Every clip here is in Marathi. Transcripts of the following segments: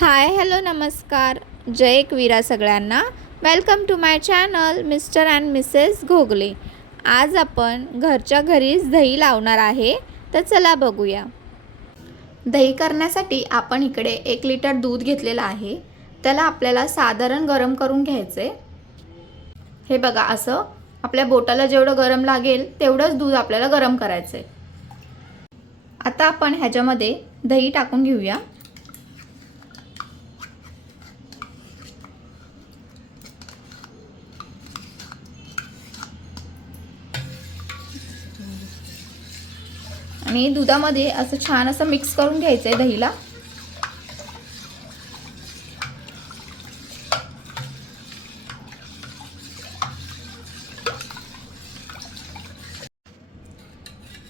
हाय हॅलो नमस्कार. जय एकवीरा सगळ्यांना. Welcome to my channel mister and missus Ghogale. आज आपण घरच्या घरीच दही लावणार आहे. तर चला बघूया. दही करण्यासाठी आपण इकडे एक लिटर दूध घेतलेलं आहे. त्याला आपल्याला साधारण गरम करून घ्यायचे. हे बघा असं आपल्या बोटाला जेवढं गरम लागेल तेवढंच दूध आपल्याला गरम करायचं आहे आता आपण ह्याच्यामध्ये दही टाकून घेऊया. आणि दुधामध्ये असं छान असं मिक्स करून घ्यायचं आहे दहीला.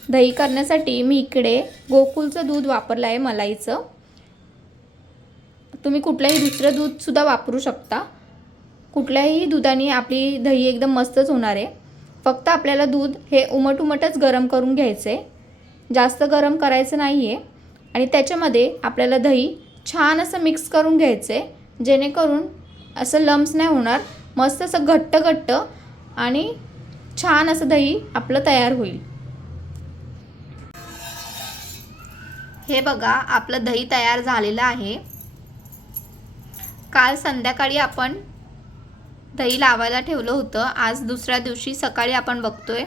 दही करण्यासाठी मी इकडे गोकुलचं दूध वापरलं आहे मलाईचं. तुम्ही कुठलंही दुसरं दूधसुद्धा वापरू शकता. कुठल्याही दुधाने आपली दही एकदम मस्तच होणार आहे. फक्त आपल्याला दूध हे उमट उमटच गरम करून घ्यायचं आहे जास्त गरम करायचं नाही आहे आणि त्याच्यामध्ये आपल्याला दही छान असं मिक्स करून घ्यायचं आहे जेणेकरून असं लम्स नाही होणार. मस्त असं घट्ट घट्ट आणि छान असं दही आपलं तयार होईल. हे बघा आपलं दही तयार झालेलं आहे. काल संध्याकाळी आपण दही लावायला ठेवलं होतं. आज दुसऱ्या दिवशी सकाळी आपण बघतोय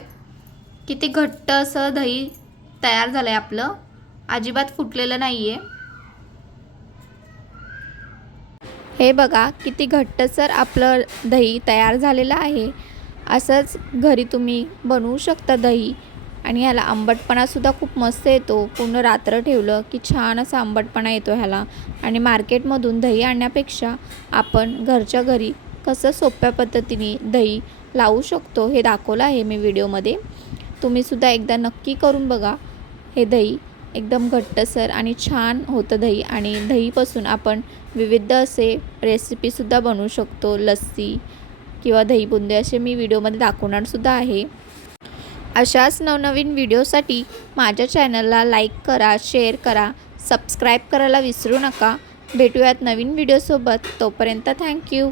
किती घट्ट असं दही तयार झालं आहे आपलं. अजिबात फुटलेलं नाही आहे हे बघा किती घट्टसर आपलं दही तयार झालेलं आहे. असंच घरी तुम्ही बनवू शकता दही. आणि ह्याला आंबटपणासुद्धा खूप मस्त येतो. पूर्ण रात्र ठेवलं की छान असा आंबटपणा येतो ह्याला. आणि मार्केटमधून दही आणण्यापेक्षा आपण घरच्या घरी कसं सोप्या पद्धतीने दही लावू शकतो हे दाखवलं आहे मी व्हिडिओमध्ये. तुम्हीसुद्धा एकदा नक्की करून बघा. हे दही एकदम घट्टसर आणि छान होतं दही. आणि दहीपासून आपण विविध असे रेसिपीसुद्धा बनवू शकतो. लस्सी किंवा दही बुंदे असे मी व्हिडिओमध्ये दाखवणारसुद्धा आहे. अशाच नवनवीन व्हिडिओसाठी माझ्या चॅनलला लाईक करा शेअर करा सबस्क्राईब करायला विसरू नका. भेटूयात नवीन व्हिडिओसोबत तोपर्यंत थँक्यू